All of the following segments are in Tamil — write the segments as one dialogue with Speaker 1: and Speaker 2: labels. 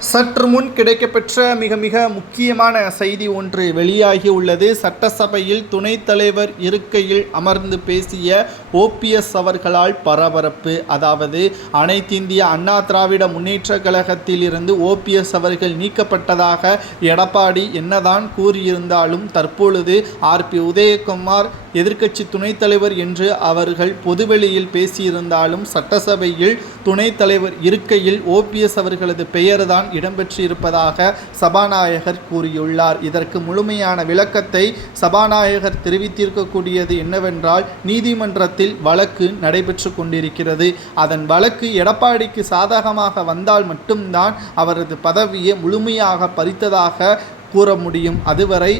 Speaker 1: சற்று முன் கிடைக்கப்பெற்ற மிக மிக முக்கியமான செய்தி ஒன்று வெளியாகி உள்ளது. சட்டசபையில் துணைத் தலைவர் இருக்கையில் அமர்ந்து பேசிய ஓபிஎஸ் அவர்களால் பரபரப்பு அதாவது அனைத்திந்திய அண்ணா திராவிட முன்னேற்ற கழகத்தில் இருந்து ஓபிஎஸ் அவர்கள் நீக்கப்பட்டதாக எடப்பாடி என்னதான் கூறியிருந்தாலும் தற்பொழுது ஆர்பி உதயகுமார் எதிர்க்கட்சி துணைத் தலைவர் என்று அவர்கள் பொதுவெளியில் பேசியிருந்தாலும் சட்டசபையில் துணைத் தலைவர் இருக்கையில் ஓபிஎஸ் அவர்களது பெயர்தான் இடம்பெற்றிருப்பதாக சபாநாயகர் கூறியுள்ளார். இதற்கு முழுமையான விளக்கத்தை சபாநாயகர் தெரிவித்திருக்கக்கூடியது என்னவென்றால் நீதிமன்றத்தில் வழக்கு நடைபெற்று கொண்டிருக்கிறது. அதன் வழக்கு எடப்பாடிக்கு சாதகமாக வந்தால் மட்டும்தான் அவரது பதவியை முழுமையாக பறித்ததாக கூற முடியும். அதுவரை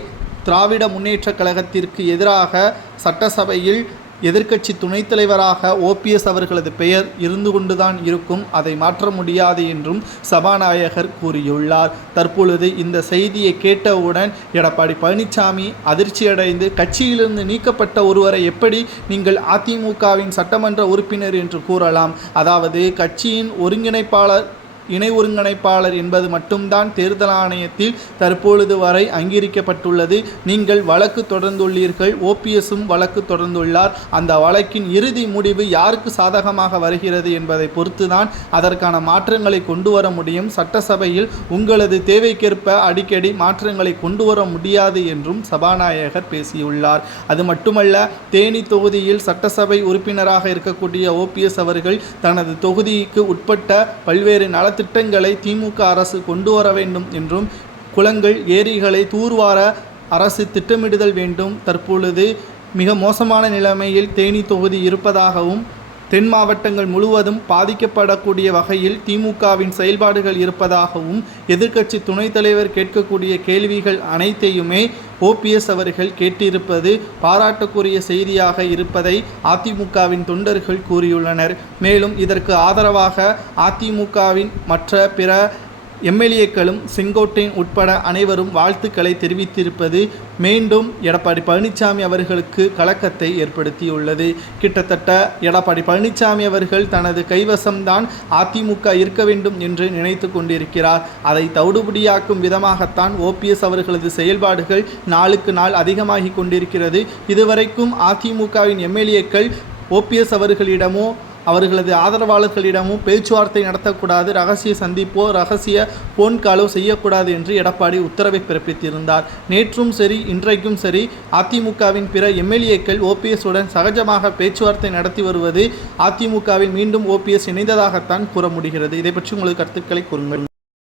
Speaker 1: திராவிட முன்னேற்றக் கழகத்திற்கு எதிராக சட்டசபையில் எதிர்க்கட்சி துணைத் தலைவராக ஓபிஎஸ் அவர்களது பெயர் இருந்து கொண்டுதான் இருக்கும். அதை மாற்ற முடியாது என்றும் சபாநாயகர் கூறியுள்ளார். தற்பொழுது இந்த செய்தியை கேட்டவுடன் எடப்பாடி பழனிசாமி அதிர்ச்சியடைந்து கட்சியிலிருந்து நீக்கப்பட்ட ஒருவரை எப்படி நீங்கள் அதிமுகவின் சட்டமன்ற உறுப்பினர் என்று கூறலாம்? அதாவது கட்சியின் ஒருங்கிணைப்பாளர் இணை ஒருங்கிணைப்பாளர் என்பது மட்டும்தான் தேர்தல் ஆணையத்தில் தற்பொழுது வரை அங்கீகரிக்கப்பட்டுள்ளது. நீங்கள் வழக்கு தொடர்ந்துள்ளீர்கள். ஓபிஎஸும் வழக்கு தொடர்ந்துள்ளார். அந்த வழக்கின் இறுதி முடிவு யாருக்கு சாதகமாக வருகிறது என்பதை பொறுத்துதான் அதற்கான மாற்றங்களை கொண்டு வர முடியும். சட்டசபையில் உங்களது தேவைக்கேற்ப அடிக்கடி மாற்றங்களை கொண்டு வர முடியாது என்றும் சபாநாயகர் பேசியுள்ளார். அது மட்டுமல்ல தேனி தொகுதியில் சட்டசபை உறுப்பினராக இருக்கக்கூடிய ஓபிஎஸ் அவர்கள் தனது தொகுதிக்கு உட்பட்ட பல்வேறு நலத்திட்டங்களை திமுக அரசு கொண்டு வர வேண்டும் என்றும் குளங்கள் ஏரிகளை தூர்வார அரசு திட்டமிடுதல் வேண்டும். தற்பொழுது மிக மோசமான நிலைமையில் தேனி தொகுதி இருப்பதாகவும் தென் மாவட்டங்கள் முழுவதும் பாதிக்கப்படக்கூடிய வகையில் திமுகவின் செயல்பாடுகள் இருப்பதாகவும் எதிர்க்கட்சி துணைத் தலைவர் கேட்கக்கூடிய கேள்விகள் அனைத்தையுமே ஓபிஎஸ் அவர்கள் கேட்டிருப்பது பாராட்டுக்குரிய செய்தியாக இருப்பதை அதிமுகவின் தொண்டர்கள் கூறியுள்ளனர். மேலும் இதற்கு ஆதரவாக அதிமுகவின் மற்ற பிற எம்எல்ஏக்களும் செங்கோட்டையன் உட்பட அனைவரும் வாழ்த்துக்களை தெரிவித்திருப்பது மீண்டும் எடப்பாடி பழனிசாமி அவர்களுக்கு கலக்கத்தை ஏற்படுத்தியுள்ளது. கிட்டத்தட்ட எடப்பாடி பழனிசாமி அவர்கள் தனது கைவசம்தான் அதிமுக இருக்க வேண்டும் என்று நினைத்து கொண்டிருக்கிறார். அதை தவிடுபடியாக்கும் விதமாகத்தான் ஓபிஎஸ் அவர்களது செயல்பாடுகள் நாளுக்கு நாள் அதிகமாகி கொண்டிருக்கிறது. இதுவரைக்கும் அதிமுகவின் எம்எல்ஏக்கள் ஓபிஎஸ் அவர்களிடமோ அவர்களது ஆதரவாளர்களிடமும் பேச்சுவார்த்தை நடத்தக்கூடாது ரகசிய சந்திப்போ ரகசிய போன் காலோ செய்யக்கூடாது என்று எடப்பாடி உத்தரவை பிறப்பித்திருந்தார். நேற்றும் சரி இன்றைக்கும் சரி அதிமுகவின் பிற எம்எல்ஏக்கள் ஓபிஎஸ் உடன் சகஜமாக பேச்சுவார்த்தை நடத்தி வருவது அதிமுகவில் மீண்டும் ஓபிஎஸ் இணைந்ததாகத்தான் கூற முடிகிறது. இதை பற்றி உங்களது கருத்துக்களை கூறுங்கள்.